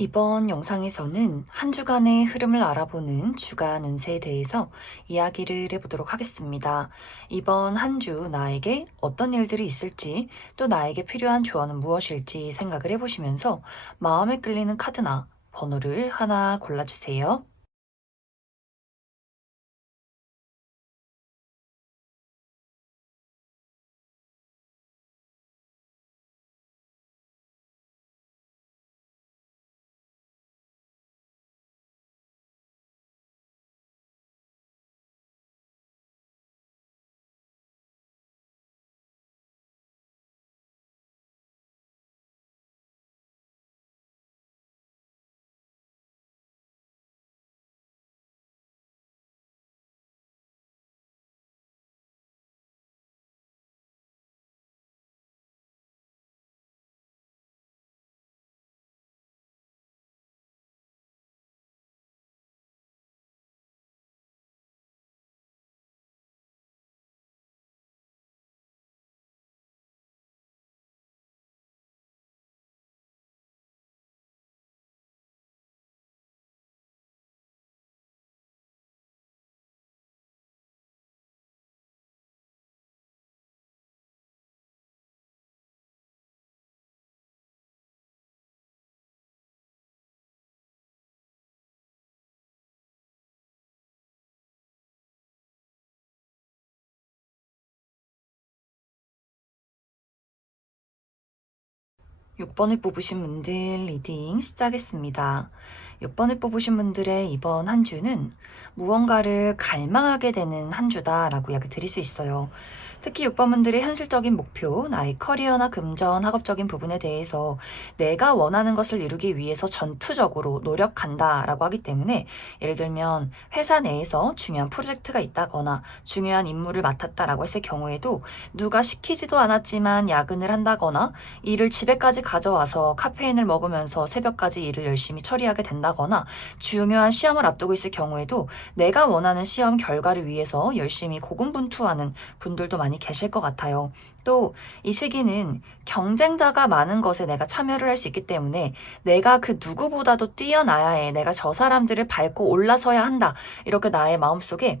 이번 영상에서는 한 주간의 흐름을 알아보는 주간 운세에 대해서 이야기를 해보도록 하겠습니다. 이번 한 주 나에게 어떤 일들이 있을지 또 나에게 필요한 조언은 무엇일지 생각을 해보시면서 마음에 끌리는 카드나 번호를 하나 골라주세요. 6번을 뽑으신 분들 리딩 시작했습니다. 6번을 뽑으신 분들의 이번 한 주는 무언가를 갈망하게 되는 한 주다라고 이야기 드릴 수 있어요. 특히 6번 분들의 현실적인 목표, 나의 커리어나 금전, 학업적인 부분에 대해서 내가 원하는 것을 이루기 위해서 전투적으로 노력한다라고 하기 때문에 예를 들면 회사 내에서 중요한 프로젝트가 있다거나 중요한 임무를 맡았다라고 했을 경우에도 누가 시키지도 않았지만 야근을 한다거나 일을 집에까지 가져와서 카페인을 먹으면서 새벽까지 일을 열심히 처리하게 된다거나 중요한 시험을 앞두고 있을 경우에도 내가 원하는 시험 결과를 위해서 열심히 고군분투하는 분들도 많이 계실 것 같아요. 또 이 시기는 경쟁자가 많은 것에 내가 참여를 할 수 있기 때문에 내가 그 누구보다도 뛰어나야 해. 내가 저 사람들을 밟고 올라서야 한다. 이렇게 나의 마음속에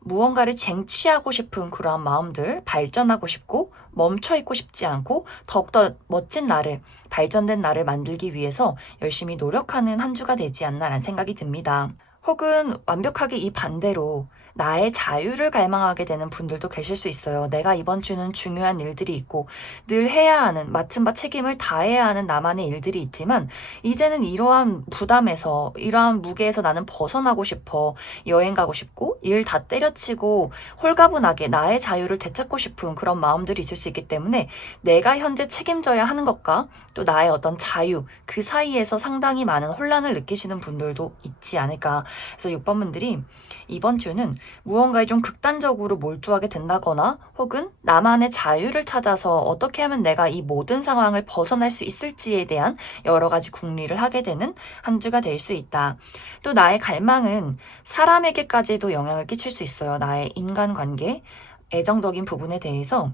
무언가를 쟁취하고 싶은 그러한 마음들, 발전하고 싶고 멈춰 있고 싶지 않고 더욱더 멋진 나를, 발전된 나를 만들기 위해서 열심히 노력하는 한 주가 되지 않나라는 생각이 듭니다. 혹은 완벽하게 이 반대로 나의 자유를 갈망하게 되는 분들도 계실 수 있어요. 내가 이번 주는 중요한 일들이 있고 늘 해야 하는, 맡은 바 책임을 다해야 하는 나만의 일들이 있지만 이제는 이러한 부담에서, 이러한 무게에서 나는 벗어나고 싶어. 여행 가고 싶고 일 다 때려치고 홀가분하게 나의 자유를 되찾고 싶은 그런 마음들이 있을 수 있기 때문에 내가 현재 책임져야 하는 것과 또 나의 어떤 자유, 그 사이에서 상당히 많은 혼란을 느끼시는 분들도 있지 않을까. 그래서 6번 분들이 이번 주는 무언가에 좀 극단적으로 몰두하게 된다거나 혹은 나만의 자유를 찾아서 어떻게 하면 내가 이 모든 상황을 벗어날 수 있을지에 대한 여러 가지 궁리를 하게 되는 한 주가 될 수 있다. 또 나의 갈망은 사람에게까지도 영향을 끼칠 수 있어요. 나의 인간관계, 애정적인 부분에 대해서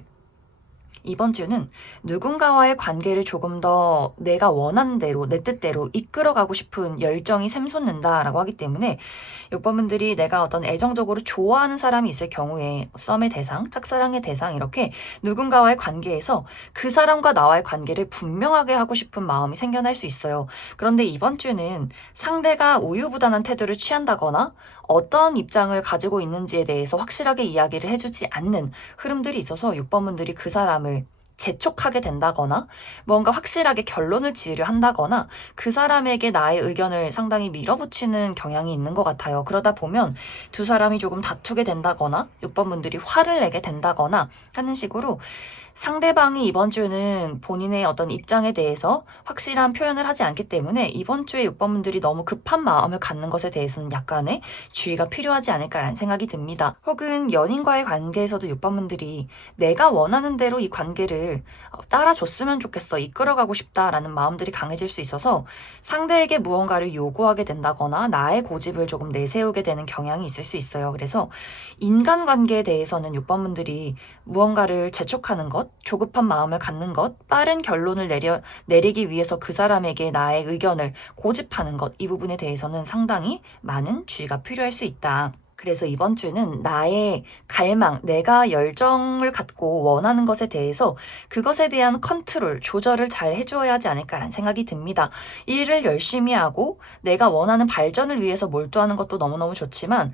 이번 주는 누군가와의 관계를 조금 더 내가 원하는 대로, 내 뜻대로 이끌어가고 싶은 열정이 샘솟는다라고 하기 때문에 6번 분들이 내가 어떤 애정적으로 좋아하는 사람이 있을 경우에 썸의 대상, 짝사랑의 대상 이렇게 누군가와의 관계에서 그 사람과 나와의 관계를 분명하게 하고 싶은 마음이 생겨날 수 있어요. 그런데 이번 주는 상대가 우유부단한 태도를 취한다거나 어떤 입장을 가지고 있는지에 대해서 확실하게 이야기를 해주지 않는 흐름들이 있어서 6번 분들이 그 사람을 재촉하게 된다거나 뭔가 확실하게 결론을 지으려 한다거나 그 사람에게 나의 의견을 상당히 밀어붙이는 경향이 있는 것 같아요. 그러다 보면 두 사람이 조금 다투게 된다거나 6번 분들이 화를 내게 된다거나 하는 식으로 상대방이 이번 주는 본인의 어떤 입장에 대해서 확실한 표현을 하지 않기 때문에 이번 주에 6번 분들이 너무 급한 마음을 갖는 것에 대해서는 약간의 주의가 필요하지 않을까라는 생각이 듭니다. 혹은 연인과의 관계에서도 6번 분들이 내가 원하는 대로 이 관계를 따라줬으면 좋겠어, 이끌어가고 싶다라는 마음들이 강해질 수 있어서 상대에게 무언가를 요구하게 된다거나 나의 고집을 조금 내세우게 되는 경향이 있을 수 있어요. 그래서 인간관계에 대해서는 6번 분들이 무언가를 재촉하는 것, 것, 조급한 마음을 갖는 것, 빠른 결론을 내리기 위해서 그 사람에게 나의 의견을 고집하는 것, 이 부분에 대해서는 상당히 많은 주의가 필요할 수 있다. 그래서 이번 주는 나의 갈망, 내가 열정을 갖고 원하는 것에 대해서 그것에 대한 컨트롤, 조절을 잘 해주어야 하지 않을까라는 생각이 듭니다. 일을 열심히 하고 내가 원하는 발전을 위해서 몰두하는 것도 너무너무 좋지만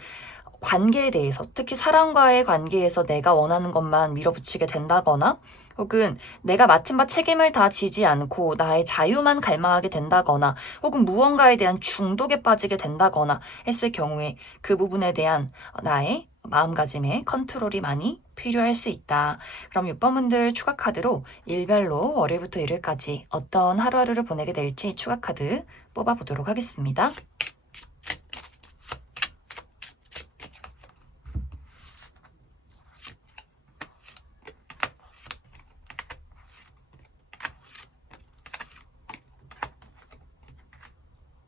관계에 대해서, 특히 사람과의 관계에서 내가 원하는 것만 밀어붙이게 된다거나 혹은 내가 맡은 바 책임을 다 지지 않고 나의 자유만 갈망하게 된다거나 혹은 무언가에 대한 중독에 빠지게 된다거나 했을 경우에 그 부분에 대한 나의 마음가짐의 컨트롤이 많이 필요할 수 있다. 그럼 6번 분들 추가 카드로 일별로 월요일부터 일요일까지 어떤 하루하루를 보내게 될지 추가 카드 뽑아보도록 하겠습니다.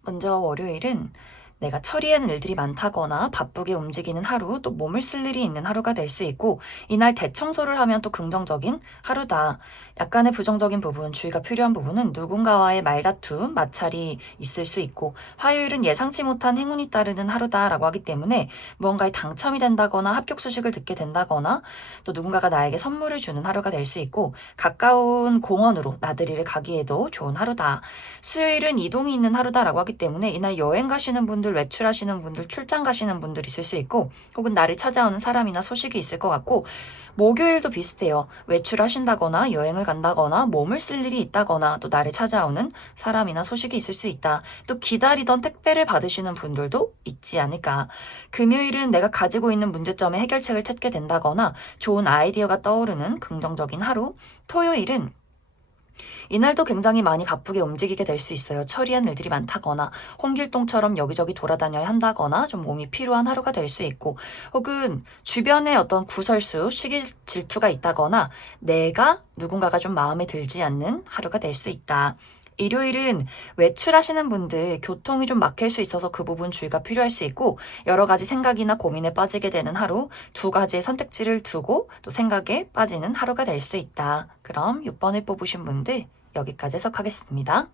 먼저 월요일은 내가 처리하는 일들이 많다거나 바쁘게 움직이는 하루, 또 몸을 쓸 일이 있는 하루가 될 수 있고 이날 대청소를 하면 또 긍정적인 하루다. 약간의 부정적인 부분, 주의가 필요한 부분은 누군가와의 말다툼, 마찰이 있을 수 있고 화요일은 예상치 못한 행운이 따르는 하루다라고 하기 때문에 무언가에 당첨이 된다거나 합격 소식을 듣게 된다거나 또 누군가가 나에게 선물을 주는 하루가 될 수 있고 가까운 공원으로 나들이를 가기에도 좋은 하루다. 수요일은 이동이 있는 하루다라고 하기 때문에 이날 여행 가시는 분들, 외출하시는 분들, 출장 가시는 분들 있을 수 있고 혹은 나를 찾아오는 사람이나 소식이 있을 것 같고 목요일도 비슷해요. 외출하신다거나 여행을 간다거나 몸을 쓸 일이 있다거나 또 나를 찾아오는 사람이나 소식이 있을 수 있다. 또 기다리던 택배를 받으시는 분들도 있지 않을까. 금요일은 내가 가지고 있는 문제점의 해결책을 찾게 된다거나 좋은 아이디어가 떠오르는 긍정적인 하루. 토요일은 이날도 굉장히 많이 바쁘게 움직이게 될 수 있어요. 처리한 일들이 많다거나 홍길동처럼 여기저기 돌아다녀야 한다거나 좀 몸이 필요한 하루가 될 수 있고 혹은 주변에 어떤 구설수, 시기 질투가 있다거나 내가 누군가가 좀 마음에 들지 않는 하루가 될 수 있다. 일요일은 외출하시는 분들 교통이 좀 막힐 수 있어서 그 부분 주의가 필요할 수 있고 여러 가지 생각이나 고민에 빠지게 되는 하루, 두 가지의 선택지를 두고 또 생각에 빠지는 하루가 될 수 있다. 그럼 6번을 뽑으신 분들 여기까지 해석하겠습니다.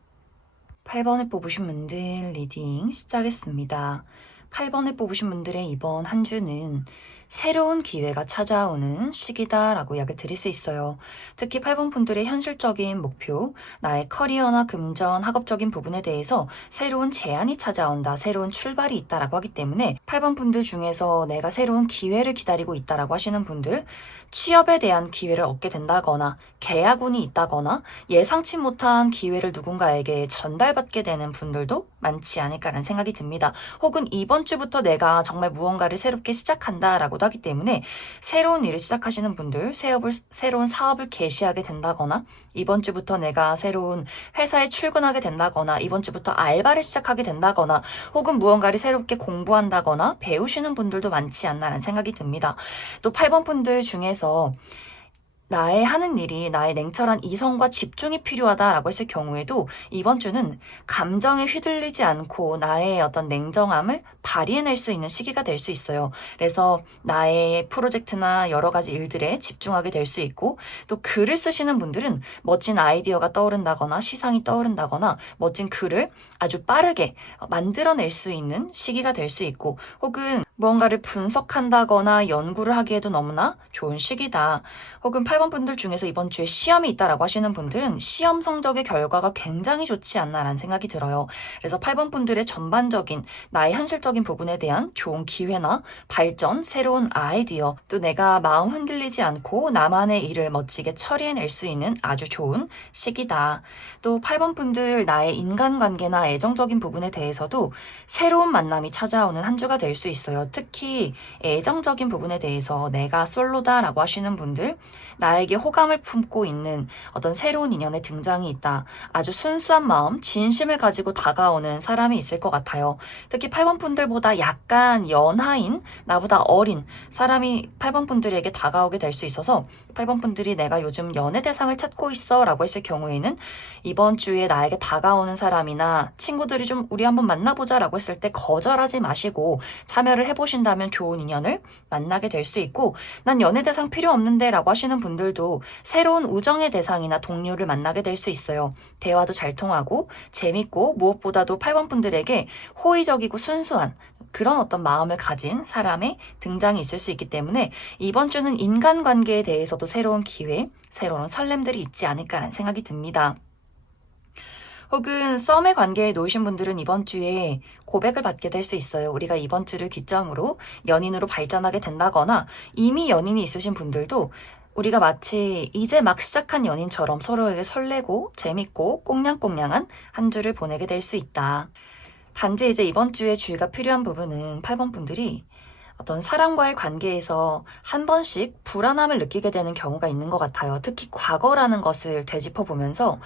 8번을 뽑으신 분들 리딩 시작했습니다. 8번을 뽑으신 분들의 이번 한 주는 새로운 기회가 찾아오는 시기다라고 이야기 드릴 수 있어요. 특히 8번 분들의 현실적인 목표, 나의 커리어나 금전, 학업적인 부분에 대해서 새로운 제안이 찾아온다, 새로운 출발이 있다라고 하기 때문에 8번 분들 중에서 내가 새로운 기회를 기다리고 있다라고 하시는 분들, 취업에 대한 기회를 얻게 된다거나 계약운이 있다거나 예상치 못한 기회를 누군가에게 전달받게 되는 분들도 많지 않을까라는 생각이 듭니다. 혹은 이번 주부터 내가 정말 무언가를 새롭게 시작한다라고도 하기 때문에 새로운 일을 시작하시는 분들, 새로운 사업을 개시하게 된다거나 이번 주부터 내가 새로운 회사에 출근하게 된다거나 이번 주부터 알바를 시작하게 된다거나 혹은 무언가를 새롭게 공부한다거나 배우시는 분들도 많지 않나라는 생각이 듭니다. 또 8번 분들 중에서 나의 하는 일이 나의 냉철한 이성과 집중이 필요하다라고 했을 경우에도 이번 주는 감정에 휘둘리지 않고 나의 어떤 냉정함을 발휘해낼 수 있는 시기가 될 수 있어요. 그래서 나의 프로젝트나 여러 가지 일들에 집중하게 될 수 있고 또 글을 쓰시는 분들은 멋진 아이디어가 떠오른다거나 시상이 떠오른다거나 멋진 글을 아주 빠르게 만들어낼 수 있는 시기가 될 수 있고 혹은 무언가를 분석한다거나 연구를 하기에도 너무나 좋은 시기다. 혹은 8번 분들 중에서 이번 주에 시험이 있다라고 하시는 분들은 시험 성적의 결과가 굉장히 좋지 않나라는 생각이 들어요. 그래서 8번 분들의 전반적인 나의 현실적인 부분에 대한 좋은 기회나 발전, 새로운 아이디어, 또 내가 마음 흔들리지 않고 나만의 일을 멋지게 처리해낼 수 있는 아주 좋은 시기다. 또 8번 분들 나의 인간관계나 애정적인 부분에 대해서도 새로운 만남이 찾아오는 한 주가 될 수 있어요. 특히 애정적인 부분에 대해서 내가 솔로다라고 하시는 분들, 나에게 호감을 품고 있는 어떤 새로운 인연의 등장이 있다. 아주 순수한 마음, 진심을 가지고 다가오는 사람이 있을 것 같아요. 특히 8번 분들보다 약간 연하인, 나보다 어린 사람이 8번 분들에게 다가오게 될 수 있어서 8번 분들이 내가 요즘 연애 대상을 찾고 있어 라고 했을 경우에는 이번 주에 나에게 다가오는 사람이나 친구들이 좀 우리 한번 만나보자 라고 했을 때 거절하지 마시고 참여를 해보신다면 좋은 인연을 만나게 될 수 있고, 난 연애 대상 필요 없는데 라고 하시는 분들도 새로운 우정의 대상이나 동료를 만나게 될 수 있어요. 대화도 잘 통하고 재밌고 무엇보다도 8번 분들에게 호의적이고 순수한 그런 어떤 마음을 가진 사람의 등장이 있을 수 있기 때문에 이번 주는 인간관계에 대해서도 새로운 기회, 새로운 설렘들이 있지 않을까라는 생각이 듭니다. 혹은 썸의 관계에 놓이신 분들은 이번 주에 고백을 받게 될 수 있어요. 우리가 이번 주를 기점으로 연인으로 발전하게 된다거나 이미 연인이 있으신 분들도 우리가 마치 이제 막 시작한 연인처럼 서로에게 설레고 재밌고 꽁냥꽁냥한 한 주를 보내게 될 수 있다. 단지 이제 이번 주에 주의가 필요한 부분은 8번 분들이 어떤 사람과의 관계에서 한 번씩 불안함을 느끼게 되는 경우가 있는 것 같아요. 특히 과거라는 것을 되짚어 보면서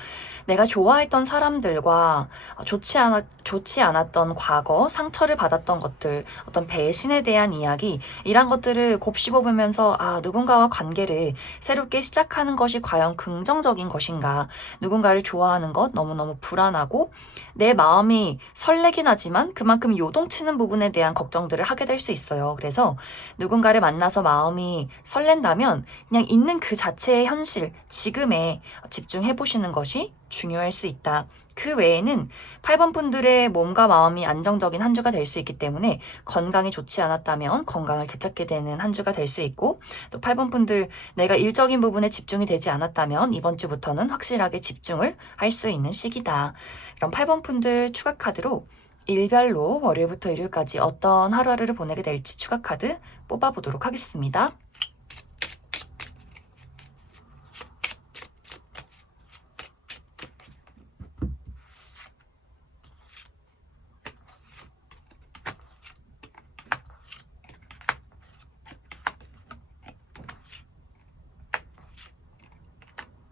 내가 좋아했던 사람들과 좋지 않았던 과거, 상처를 받았던 것들, 어떤 배신에 대한 이야기, 이런 것들을 곱씹어 보면서 누군가와 관계를 새롭게 시작하는 것이 과연 긍정적인 것인가, 누군가를 좋아하는 것 너무너무 불안하고 내 마음이 설레긴 하지만 그만큼 요동치는 부분에 대한 걱정들을 하게 될 수 있어요. 그래서 누군가를 만나서 마음이 설렌다면 그냥 있는 그 자체의 현실, 지금에 집중해 보시는 것이 중요할 수 있다. 그 외에는 8번 분들의 몸과 마음이 안정적인 한 주가 될 수 있기 때문에 건강이 좋지 않았다면 건강을 되찾게 되는 한 주가 될 수 있고, 또 8번 분들 내가 일적인 부분에 집중이 되지 않았다면 이번 주부터는 확실하게 집중을 할 수 있는 시기다. 이런 8번 분들 추가 카드로 일별로 월요일부터 일요일까지 어떤 하루하루를 보내게 될지 추가 카드 뽑아보도록 하겠습니다.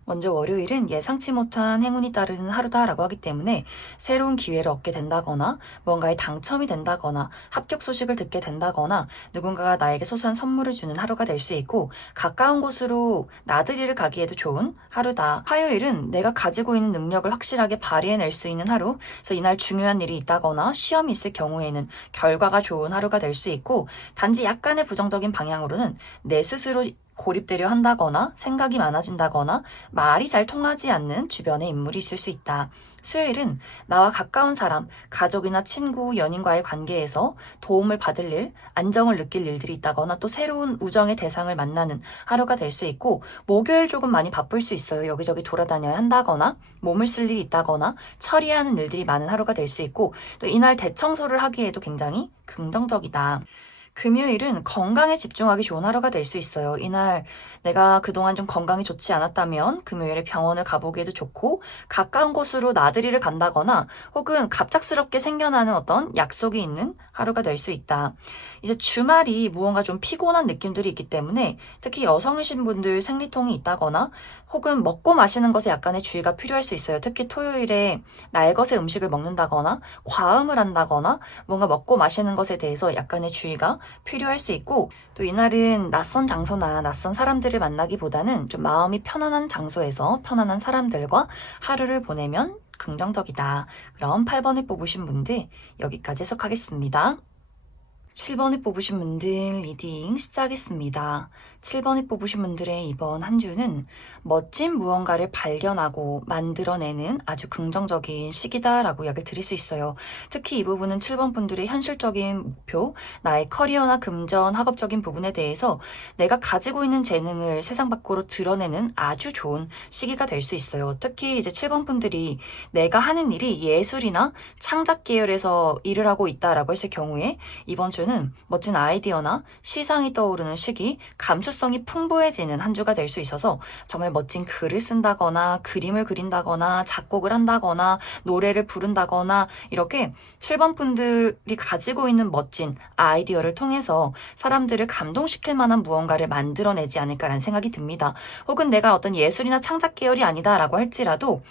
먼저 월요일은 예상치 못한 행운이 따르는 하루다라고 하기 때문에 새로운 기회를 얻게 된다거나 뭔가에 당첨이 된다거나 합격 소식을 듣게 된다거나 누군가가 나에게 소소한 선물을 주는 하루가 될 수 있고, 가까운 곳으로 나들이를 가기에도 좋은 하루다. 화요일은 내가 가지고 있는 능력을 확실하게 발휘해낼 수 있는 하루, 그래서 이날 중요한 일이 있다거나 시험이 있을 경우에는 결과가 좋은 하루가 될 수 있고, 단지 약간의 부정적인 방향으로는 내 스스로 고립되려 한다거나 생각이 많아진다거나 말이 잘 통하지 않는 주변의 인물이 있을 수 있다. 수요일은 나와 가까운 사람, 가족이나 친구, 연인과의 관계에서 도움을 받을 일, 안정을 느낄 일들이 있다거나 또 새로운 우정의 대상을 만나는 하루가 될 수 있고, 목요일 조금 많이 바쁠 수 있어요. 여기저기 돌아다녀야 한다거나 몸을 쓸 일이 있다거나 처리해야 하는 일들이 많은 하루가 될 수 있고, 또 이날 대청소를 하기에도 굉장히 긍정적이다. 금요일은 건강에 집중하기 좋은 하루가 될 수 있어요. 이날 내가 그동안 좀 건강이 좋지 않았다면 금요일에 병원을 가보기에도 좋고, 가까운 곳으로 나들이를 간다거나 혹은 갑작스럽게 생겨나는 어떤 약속이 있는 하루가 될 수 있다. 이제 주말이 무언가 좀 피곤한 느낌들이 있기 때문에 특히 여성이신 분들 생리통이 있다거나 혹은 먹고 마시는 것에 약간의 주의가 필요할 수 있어요. 특히 토요일에 날것의 음식을 먹는다거나 과음을 한다거나 뭔가 먹고 마시는 것에 대해서 약간의 주의가 필요할 수 있고, 또 이날은 낯선 장소나 낯선 사람들을 만나기보다는 좀 마음이 편안한 장소에서 편안한 사람들과 하루를 보내면 긍정적이다. 그럼 8번을 뽑으신 분들 여기까지 해석하겠습니다. 7번을 뽑으신 분들 리딩 시작했습니다. 7번을 뽑으신 분들의 이번 한 주는 멋진 무언가를 발견하고 만들어내는 아주 긍정적인 시기다라고 이야기를 드릴 수 있어요. 특히 이 부분은 7번 분들의 현실적인 목표, 나의 커리어나 금전, 학업적인 부분에 대해서 내가 가지고 있는 재능을 세상 밖으로 드러내는 아주 좋은 시기가 될 수 있어요. 특히 이제 7번 분들이 내가 하는 일이 예술이나 창작 계열에서 일을 하고 있다라고 했을 경우에 이번 주는 멋진 아이디어나 시상이 떠오르는 시기, 감수성이 풍부해지는 한 주가 될 수 있어서 정말 멋진 글을 쓴다거나 그림을 그린다거나 작곡을 한다거나 노래를 부른다거나 이렇게 7번 분들이 가지고 있는 멋진 아이디어를 통해서 사람들을 감동시킬 만한 무언가를 만들어내지 않을까라는 생각이 듭니다. 혹은 내가 어떤 예술이나 창작 계열이 아니다라고 할지라도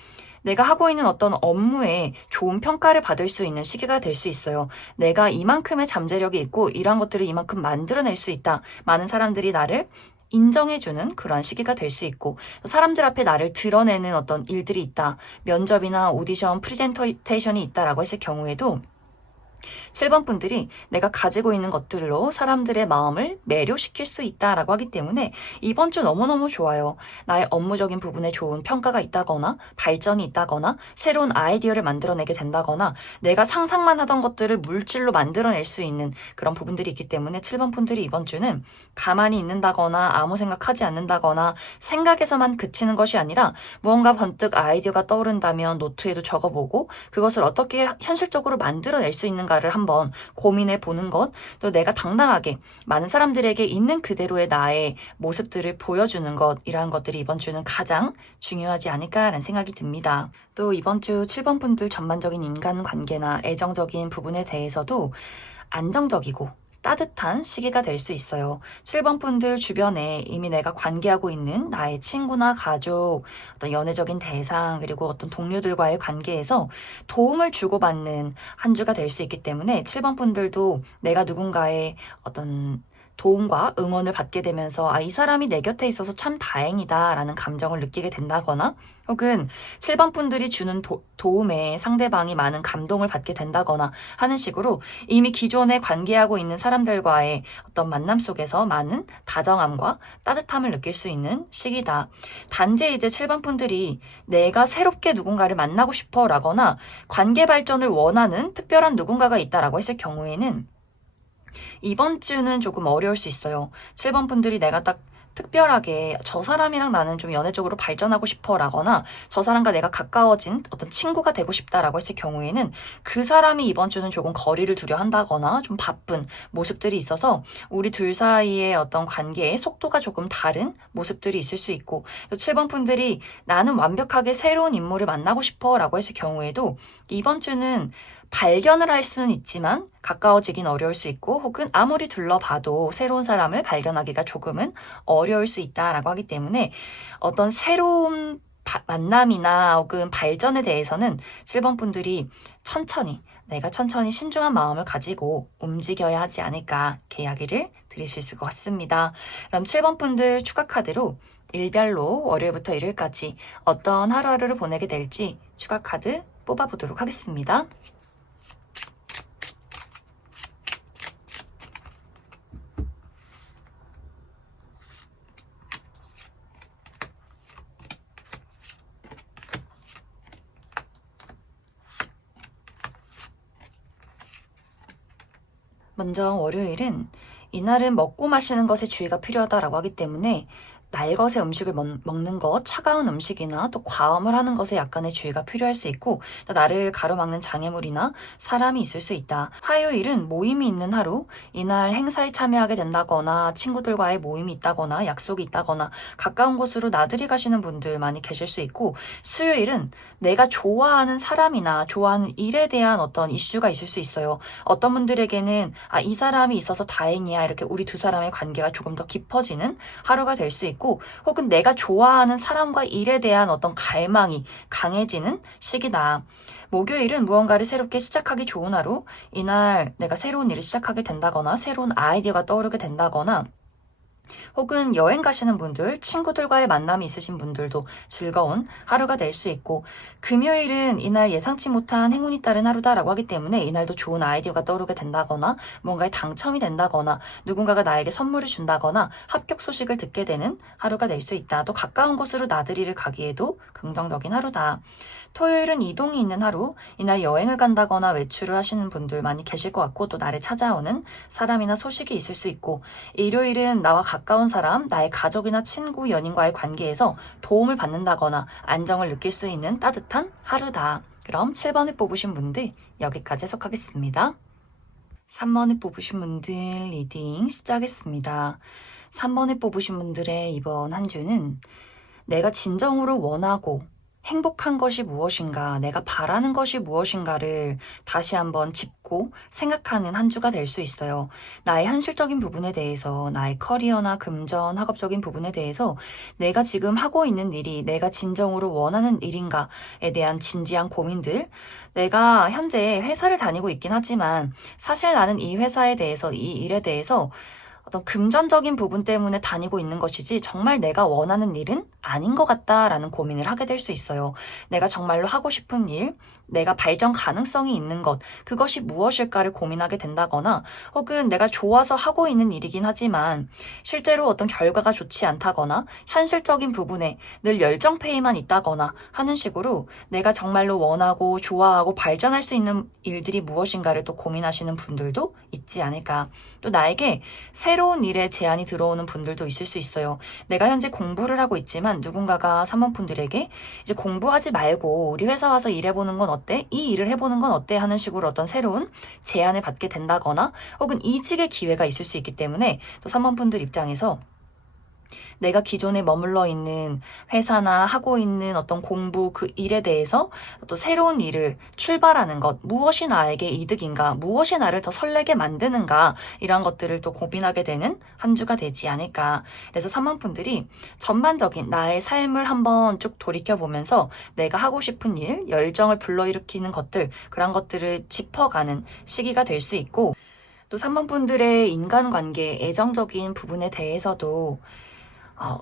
내가 하고 있는 어떤 업무에 좋은 평가를 받을 수 있는 시기가 될 수 있어요. 내가 이만큼의 잠재력이 있고 이러한 것들을 이만큼 만들어낼 수 있다. 많은 사람들이 나를 인정해주는 그러한 시기가 될 수 있고, 또 사람들 앞에 나를 드러내는 어떤 일들이 있다. 면접이나 오디션, 프레젠테이션이 있다라고 했을 경우에도 7번 분들이 내가 가지고 있는 것들로 사람들의 마음을 매료시킬 수 있다라고 하기 때문에 이번 주 너무너무 좋아요. 나의 업무적인 부분에 좋은 평가가 있다거나 발전이 있다거나 새로운 아이디어를 만들어내게 된다거나 내가 상상만 하던 것들을 물질로 만들어낼 수 있는 그런 부분들이 있기 때문에 7번 분들이 이번 주는 가만히 있는다거나 아무 생각하지 않는다거나 생각에서만 그치는 것이 아니라 무언가 번뜩 아이디어가 떠오른다면 노트에도 적어보고 그것을 어떻게 현실적으로 만들어낼 수 있는가를 한번 고민해 보는 것, 또 내가 당당하게 많은 사람들에게 있는 그대로의 나의 모습들을 보여주는 것, 이러한 것들이 이번 주는 가장 중요하지 않을까라는 생각이 듭니다. 또 이번 주 7번 분들 전반적인 인간관계나 애정적인 부분에 대해서도 안정적이고 따뜻한 시기가 될 수 있어요. 7번 분들 주변에 이미 내가 관계하고 있는 나의 친구나 가족, 어떤 연애적인 대상, 그리고 어떤 동료들과의 관계에서 도움을 주고받는 한 주가 될 수 있기 때문에 7번 분들도 내가 누군가의 어떤 도움과 응원을 받게 되면서 이 사람이 내 곁에 있어서 참 다행이다 라는 감정을 느끼게 된다거나 혹은 7번 분들이 주는 도움에 상대방이 많은 감동을 받게 된다거나 하는 식으로 이미 기존에 관계하고 있는 사람들과의 어떤 만남 속에서 많은 다정함과 따뜻함을 느낄 수 있는 시기다. 단지 이제 7번 분들이 내가 새롭게 누군가를 만나고 싶어 라거나 관계 발전을 원하는 특별한 누군가가 있다라고 했을 경우에는 이번 주는 조금 어려울 수 있어요. 7번 분들이 내가 딱 특별하게 저 사람이랑 나는 좀 연애적으로 발전하고 싶어 라거나 저 사람과 내가 가까워진 어떤 친구가 되고 싶다라고 했을 경우에는 그 사람이 이번 주는 조금 거리를 두려 한다거나 좀 바쁜 모습들이 있어서 우리 둘 사이의 어떤 관계의 속도가 조금 다른 모습들이 있을 수 있고 또 7번 분들이 나는 완벽하게 새로운 인물을 만나고 싶어 라고 했을 경우에도 이번 주는 발견을 할 수는 있지만 가까워지긴 어려울 수 있고 혹은 아무리 둘러봐도 새로운 사람을 발견하기가 조금은 어려울 수 있다라고 하기 때문에 어떤 새로운 만남이나 혹은 발전에 대해서는 7번 분들이 내가 천천히 신중한 마음을 가지고 움직여야 하지 않을까 이렇게 이야기를 드릴 수 있을 것 같습니다. 그럼 7번 분들 추가 카드로 일별로 월요일부터 일요일까지 어떤 하루하루를 보내게 될지 추가 카드 뽑아보도록 하겠습니다. 먼저 월요일은 이날은 먹고 마시는 것에 주의가 필요하다라고 하기 때문에 날것의 음식을 먹는 것, 차가운 음식이나 또 과음을 하는 것에 약간의 주의가 필요할 수 있고 또 나를 가로막는 장애물이나 사람이 있을 수 있다. 화요일은 모임이 있는 하루, 이날 행사에 참여하게 된다거나 친구들과의 모임이 있다거나 약속이 있다거나 가까운 곳으로 나들이 가시는 분들 많이 계실 수 있고 수요일은 내가 좋아하는 사람이나 좋아하는 일에 대한 어떤 이슈가 있을 수 있어요. 어떤 분들에게는 이 사람이 있어서 다행이야 이렇게 우리 두 사람의 관계가 조금 더 깊어지는 하루가 될 수 있고 혹은 내가 좋아하는 사람과 일에 대한 어떤 갈망이 강해지는 시기다. 목요일은 무언가를 새롭게 시작하기 좋은 하루, 이날 내가 새로운 일을 시작하게 된다거나 새로운 아이디어가 떠오르게 된다거나 혹은 여행 가시는 분들, 친구들과의 만남이 있으신 분들도 즐거운 하루가 될 수 있고 금요일은 이날 예상치 못한 행운이 따른 하루다라고 하기 때문에 이날도 좋은 아이디어가 떠오르게 된다거나 뭔가에 당첨이 된다거나 누군가가 나에게 선물을 준다거나 합격 소식을 듣게 되는 하루가 될 수 있다. 또 가까운 곳으로 나들이를 가기에도 긍정적인 하루다. 토요일은 이동이 있는 하루, 이날 여행을 간다거나 외출을 하시는 분들 많이 계실 것 같고 또 나를 찾아오는 사람이나 소식이 있을 수 있고 일요일은 나와 가까운 사람, 나의 가족이나 친구, 연인과의 관계에서 도움을 받는다거나 안정을 느낄 수 있는 따뜻한 하루다. 그럼 7번을 뽑으신 분들 여기까지 해석하겠습니다. 3번을 뽑으신 분들 리딩 시작하겠습니다. 3번을 뽑으신 분들의 이번 한 주는 내가 진정으로 원하고 행복한 것이 무엇인가, 내가 바라는 것이 무엇인가를 다시 한번 짚고 생각하는 한 주가 될 수 있어요. 나의 현실적인 부분에 대해서, 나의 커리어나 금전, 학업적인 부분에 대해서 내가 지금 하고 있는 일이 내가 진정으로 원하는 일인가에 대한 진지한 고민들, 내가 현재 회사를 다니고 있긴 하지만 사실 나는 이 회사에 대해서, 이 일에 대해서 어떤 금전적인 부분 때문에 다니고 있는 것이지 정말 내가 원하는 일은 아닌 것 같다라는 고민을 하게 될 수 있어요. 내가 정말로 하고 싶은 일, 내가 발전 가능성이 있는 것, 그것이 무엇일까를 고민하게 된다거나 혹은 내가 좋아서 하고 있는 일이긴 하지만 실제로 어떤 결과가 좋지 않다거나 현실적인 부분에 늘 열정페이만 있다거나 하는 식으로 내가 정말로 원하고 좋아하고 발전할 수 있는 일들이 무엇인가를 또 고민하시는 분들도 있지 않을까. 또 나에게 새로운 일에 제안이 들어오는 분들도 있을 수 있어요. 내가 현재 공부를 하고 있지만 누군가가 사모분들에게 이제 공부하지 말고 우리 회사 와서 일해보는 건 어때? 이 일을 해보는 건 어때? 하는 식으로 어떤 새로운 제안을 받게 된다거나 혹은 이직의 기회가 있을 수 있기 때문에 또 사모분들 입장에서 내가 기존에 머물러 있는 회사나 하고 있는 어떤 공부 그 일에 대해서 또 새로운 일을 출발하는 것, 무엇이 나에게 이득인가, 무엇이 나를 더 설레게 만드는가, 이런 것들을 또 고민하게 되는 한 주가 되지 않을까. 그래서 사모분들이 전반적인 나의 삶을 한번 쭉 돌이켜보면서 내가 하고 싶은 일, 열정을 불러일으키는 것들, 그런 것들을 짚어가는 시기가 될 수 있고, 또 3번분들의 인간관계, 애정적인 부분에 대해서도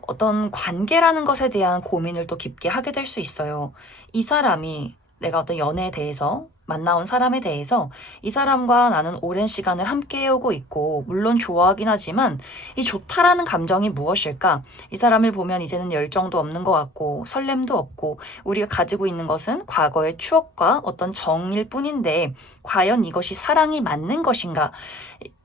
어떤 관계라는 것에 대한 고민을 또 깊게 하게 될 수 있어요. 이 사람이 내가 어떤 연애에 대해서 만나온 사람에 대해서 이 사람과 나는 오랜 시간을 함께 해오고 있고 물론 좋아하긴 하지만 이 좋다라는 감정이 무엇일까? 이 사람을 보면 이제는 열정도 없는 것 같고 설렘도 없고 우리가 가지고 있는 것은 과거의 추억과 어떤 정일 뿐인데 과연 이것이 사랑이 맞는 것인가?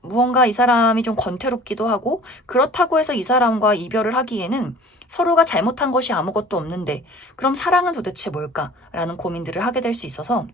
무언가 이 사람이 좀 권태롭기도 하고 그렇다고 해서 이 사람과 이별을 하기에는 서로가 잘못한 것이 아무것도 없는데 그럼 사랑은 도대체 뭘까? 라는 고민들을 하게 될 수 있어서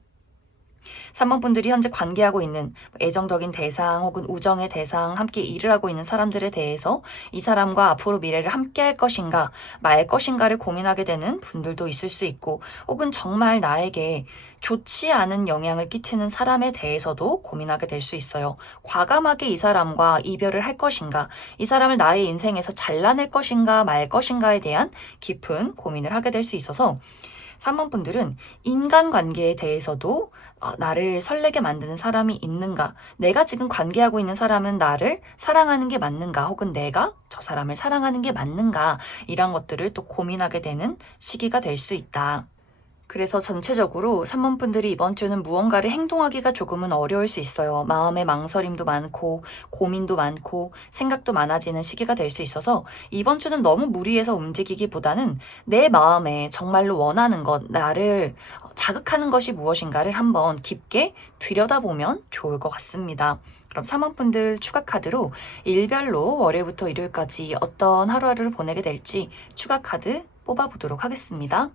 3번분들이 현재 관계하고 있는 애정적인 대상 혹은 우정의 대상, 함께 일을 하고 있는 사람들에 대해서 이 사람과 앞으로 미래를 함께 할 것인가, 말 것인가를 고민하게 되는 분들도 있을 수 있고, 혹은 정말 나에게 좋지 않은 영향을 끼치는 사람에 대해서도 고민하게 될 수 있어요. 과감하게 이 사람과 이별을 할 것인가, 이 사람을 나의 인생에서 잘라낼 것인가, 말 것인가에 대한 깊은 고민을 하게 될 수 있어서 3번분들은 인간관계에 대해서도 나를 설레게 만드는 사람이 있는가? 내가 지금 관계하고 있는 사람은 나를 사랑하는 게 맞는가? 혹은 내가 저 사람을 사랑하는 게 맞는가? 이런 것들을 또 고민하게 되는 시기가 될 수 있다. 그래서 전체적으로 3번분들이 이번 주는 무언가를 행동하기가 조금은 어려울 수 있어요. 마음의 망설임도 많고 고민도 많고 생각도 많아지는 시기가 될 수 있어서 이번 주는 너무 무리해서 움직이기보다는 내 마음에 정말로 원하는 것, 나를 자극하는 것이 무엇인가를 한번 깊게 들여다보면 좋을 것 같습니다. 그럼 3번분들 추가 카드로 일별로 월요일부터 일요일까지 어떤 하루하루를 보내게 될지 추가 카드 뽑아보도록 하겠습니다.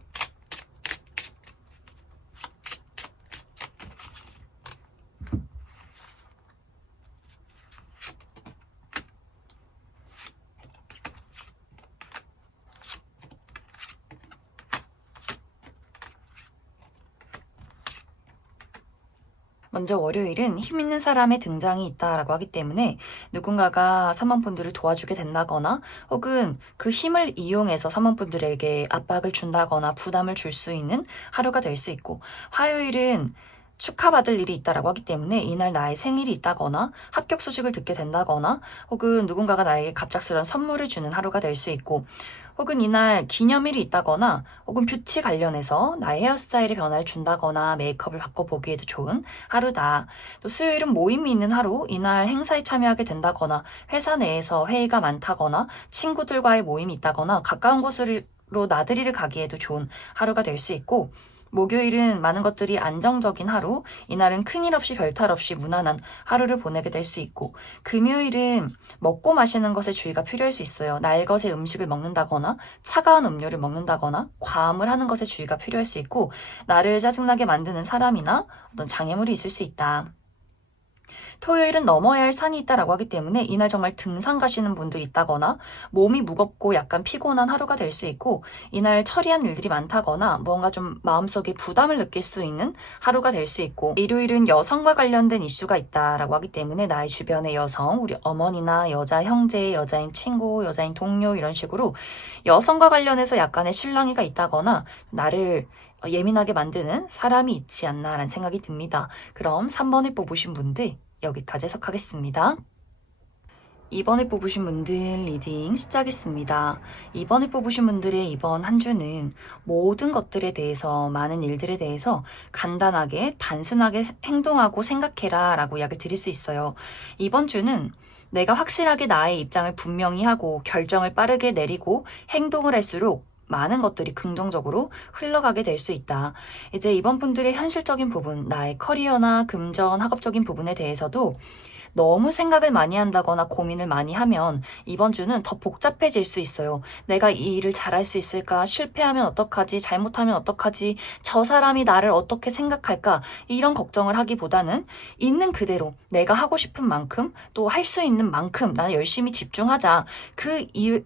먼저 월요일은 힘 있는 사람의 등장이 있다라고 하기 때문에 누군가가 사모분들을 도와주게 된다거나 혹은 그 힘을 이용해서 사모분들에게 압박을 준다거나 부담을 줄 수 있는 하루가 될 수 있고 화요일은 축하받을 일이 있다라고 하기 때문에 이날 나의 생일이 있다거나 합격 소식을 듣게 된다거나 혹은 누군가가 나에게 갑작스러운 선물을 주는 하루가 될 수 있고 혹은 이날 기념일이 있다거나 혹은 뷰티 관련해서 나의 헤어스타일의 변화를 준다거나 메이크업을 바꿔보기에도 좋은 하루다. 또 수요일은 모임이 있는 하루, 이날 행사에 참여하게 된다거나 회사 내에서 회의가 많다거나 친구들과의 모임이 있다거나 가까운 곳으로 나들이를 가기에도 좋은 하루가 될 수 있고 목요일은 많은 것들이 안정적인 하루, 이날은 큰일 없이 별탈 없이 무난한 하루를 보내게 될 수 있고 금요일은 먹고 마시는 것에 주의가 필요할 수 있어요. 날것의 음식을 먹는다거나 차가운 음료를 먹는다거나 과음을 하는 것에 주의가 필요할 수 있고 나를 짜증나게 만드는 사람이나 어떤 장애물이 있을 수 있다. 토요일은 넘어야 할 산이 있다라고 하기 때문에 이날 정말 등산 가시는 분들이 있다거나 몸이 무겁고 약간 피곤한 하루가 될 수 있고 이날 처리한 일들이 많다거나 무언가 좀 마음속에 부담을 느낄 수 있는 하루가 될 수 있고 일요일은 여성과 관련된 이슈가 있다라고 하기 때문에 나의 주변의 여성, 우리 어머니나 여자 형제, 여자인 친구, 여자인 동료 이런 식으로 여성과 관련해서 약간의 실랑이가 있다거나 나를 예민하게 만드는 사람이 있지 않나라는 생각이 듭니다. 그럼 3번을 뽑으신 분들 여기까지 해석하겠습니다. 이번에 뽑으신 분들 리딩 시작했습니다. 이번에 뽑으신 분들의 이번 한 주는 모든 것들에 대해서, 많은 일들에 대해서 간단하게, 단순하게 행동하고 생각해라 라고 이야기를 드릴 수 있어요. 이번 주는 내가 확실하게 나의 입장을 분명히 하고 결정을 빠르게 내리고 행동을 할수록 많은 것들이 긍정적으로 흘러가게 될 수 있다. 이제 이번 분들의 현실적인 부분, 나의 커리어나 금전, 학업적인 부분에 대해서도 너무 생각을 많이 한다거나 고민을 많이 하면 이번 주는 더 복잡해질 수 있어요. 내가 이 일을 잘할 수 있을까? 실패하면 어떡하지? 잘못하면 어떡하지? 저 사람이 나를 어떻게 생각할까? 이런 걱정을 하기보다는 있는 그대로 내가 하고 싶은 만큼 또 할 수 있는 만큼 나는 열심히 집중하자.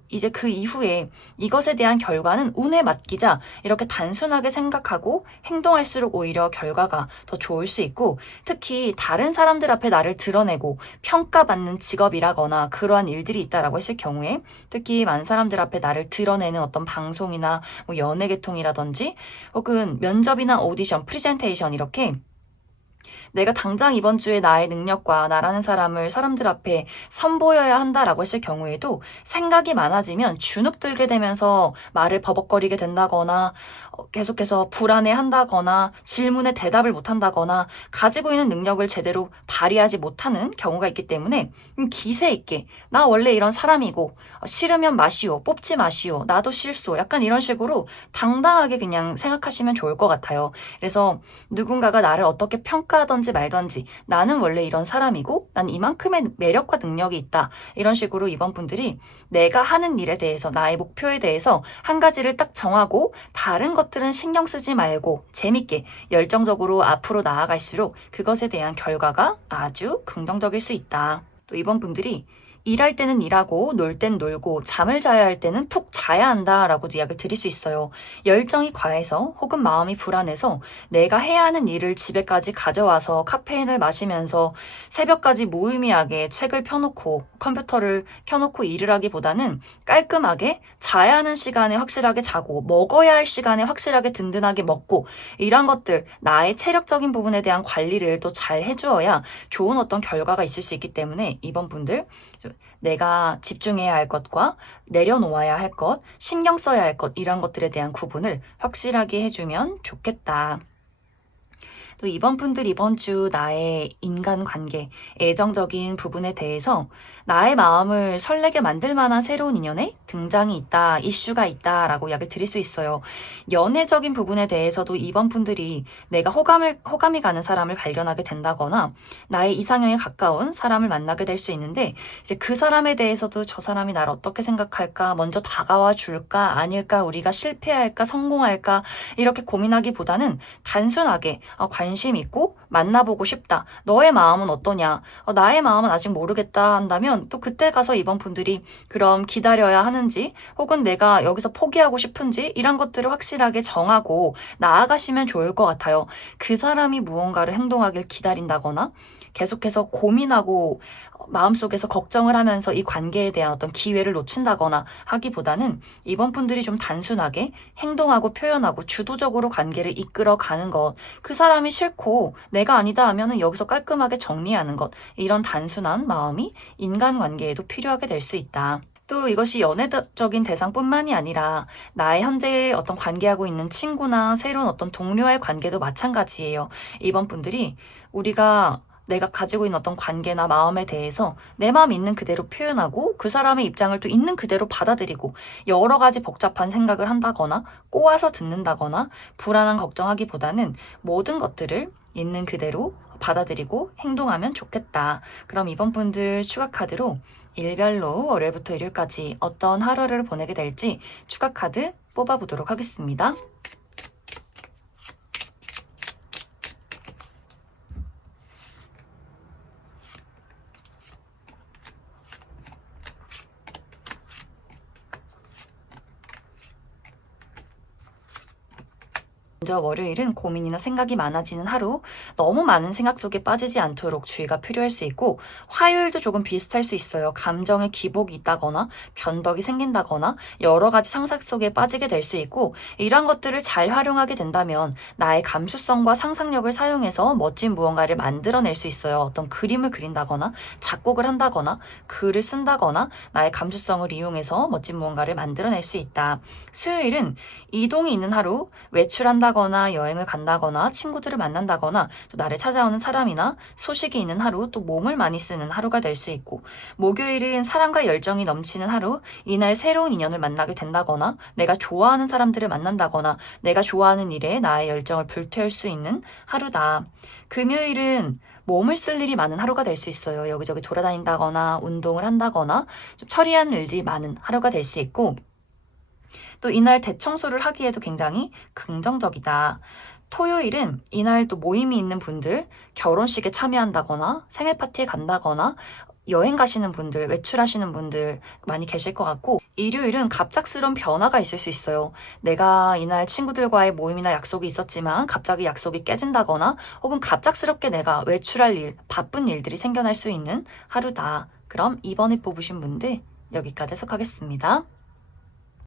이제 그 이후에 이것에 대한 결과는 운에 맡기자. 이렇게 단순하게 생각하고 행동할수록 오히려 결과가 더 좋을 수 있고, 특히 다른 사람들 앞에 나를 드러내고 평가받는 직업이라거나 그러한 일들이 있다라고 했을 경우에, 특히 많은 사람들 앞에 나를 드러내는 어떤 방송이나 뭐 연예계통이라든지 혹은 면접이나 오디션, 프리젠테이션, 이렇게 내가 당장 이번 주에 나의 능력과 나라는 사람을 사람들 앞에 선보여야 한다라고 했을 경우에도 생각이 많아지면 주눅 들게 되면서 말을 버벅거리게 된다거나 계속해서 불안해한다거나 질문에 대답을 못한다거나 가지고 있는 능력을 제대로 발휘하지 못하는 경우가 있기 때문에 기세 있게 나 원래 이런 사람이고 싫으면 마시오, 뽑지 마시오, 나도 싫소, 약간 이런 식으로 당당하게 그냥 생각하시면 좋을 것 같아요. 그래서 누군가가 나를 어떻게 평가하던지 말던지 나는 원래 이런 사람이고 난 이만큼의 매력과 능력이 있다. 이런 식으로 이번 분들이 내가 하는 일에 대해서, 나의 목표에 대해서 한 가지를 딱 정하고 다른 것들은 신경 쓰지 말고 재밌게 열정적으로 앞으로 나아갈수록 그것에 대한 결과가 아주 긍정적일 수 있다. 또 이번 분들이 일할 때는 일하고 놀 땐 놀고 잠을 자야 할 때는 푹 자야 한다라고도 이야기를 드릴 수 있어요. 열정이 과해서 혹은 마음이 불안해서 내가 해야 하는 일을 집에까지 가져와서 카페인을 마시면서 새벽까지 무의미하게 책을 펴놓고 컴퓨터를 켜놓고 일을 하기보다는 깔끔하게 자야 하는 시간에 확실하게 자고 먹어야 할 시간에 확실하게 든든하게 먹고, 이런 것들, 나의 체력적인 부분에 대한 관리를 또 잘 해주어야 좋은 어떤 결과가 있을 수 있기 때문에 이번 분들 내가 집중해야 할 것과 내려놓아야 할 것, 신경 써야 할 것, 이런 것들에 대한 구분을 확실하게 해주면 좋겠다. 또 이번 분들 이번 주 나의 인간관계, 애정적인 부분에 대해서 나의 마음을 설레게 만들 만한 새로운 인연의 등장이 있다, 이슈가 있다라고 이야기 드릴 수 있어요. 연애적인 부분에 대해서도 이번 분들이 내가 호감이 가는 사람을 발견하게 된다거나 나의 이상형에 가까운 사람을 만나게 될 수 있는데, 이제 그 사람에 대해서도 저 사람이 나를 어떻게 생각할까, 먼저 다가와 줄까, 아닐까, 우리가 실패할까, 성공할까, 이렇게 고민하기보다는 단순하게 관심 있고 만나보고 싶다. 너의 마음은 어떠냐? 나의 마음은 아직 모르겠다 한다면 또 그때 가서 이번 분들이 그럼 기다려야 하는지 혹은 내가 여기서 포기하고 싶은지 이런 것들을 확실하게 정하고 나아가시면 좋을 것 같아요. 그 사람이 무언가를 행동하길 기다린다거나 계속해서 고민하고 마음속에서 걱정을 하면서 이 관계에 대한 어떤 기회를 놓친다거나 하기보다는 이번 분들이 좀 단순하게 행동하고 표현하고 주도적으로 관계를 이끌어가는 것, 그 사람이 싫고 내가 아니다 하면은 여기서 깔끔하게 정리하는 것, 이런 단순한 마음이 인간관계에도 필요하게 될 수 있다. 또 이것이 연애적인 대상뿐만이 아니라 나의 현재 어떤 관계하고 있는 친구나 새로운 어떤 동료와의 관계도 마찬가지예요. 이번 분들이 내가 가지고 있는 어떤 관계나 마음에 대해서 내 마음 있는 그대로 표현하고 그 사람의 입장을 또 있는 그대로 받아들이고 여러 가지 복잡한 생각을 한다거나 꼬아서 듣는다거나 불안한 걱정하기보다는 모든 것들을 있는 그대로 받아들이고 행동하면 좋겠다. 그럼 이번 분들 추가 카드로 일별로 월요일부터 일요일까지 어떤 하루를 보내게 될지 추가 카드 뽑아보도록 하겠습니다. 먼저 월요일은 고민이나 생각이 많아지는 하루, 너무 많은 생각 속에 빠지지 않도록 주의가 필요할 수 있고, 화요일도 조금 비슷할 수 있어요. 감정의 기복이 있다거나, 변덕이 생긴다거나, 여러 가지 상상 속에 빠지게 될 수 있고, 이러한 것들을 잘 활용하게 된다면 나의 감수성과 상상력을 사용해서 멋진 무언가를 만들어낼 수 있어요. 어떤 그림을 그린다거나, 작곡을 한다거나, 글을 쓴다거나, 나의 감수성을 이용해서 멋진 무언가를 만들어낼 수 있다. 수요일은 이동이 있는 하루, 외출한다거나 여행을 간다거나 친구들을 만난다거나 또 나를 찾아오는 사람이나 소식이 있는 하루, 또 몸을 많이 쓰는 하루가 될 수 있고, 목요일은 사랑과 열정이 넘치는 하루, 이날 새로운 인연을 만나게 된다거나 내가 좋아하는 사람들을 만난다거나 내가 좋아하는 일에 나의 열정을 불태울 수 있는 하루다. 금요일은 몸을 쓸 일이 많은 하루가 될 수 있어요. 여기저기 돌아다닌다거나 운동을 한다거나 좀 처리하는 일들이 많은 하루가 될 수 있고, 또 이날 대청소를 하기에도 굉장히 긍정적이다. 토요일은 이날 또 모임이 있는 분들, 결혼식에 참여한다거나 생일 파티에 간다거나 여행 가시는 분들, 외출하시는 분들 많이 계실 것 같고, 일요일은 갑작스러운 변화가 있을 수 있어요. 내가 이날 친구들과의 모임이나 약속이 있었지만 갑자기 약속이 깨진다거나 혹은 갑작스럽게 내가 외출할 일, 바쁜 일들이 생겨날 수 있는 하루다. 그럼 이번에 뽑으신 분들 여기까지 해석하겠습니다.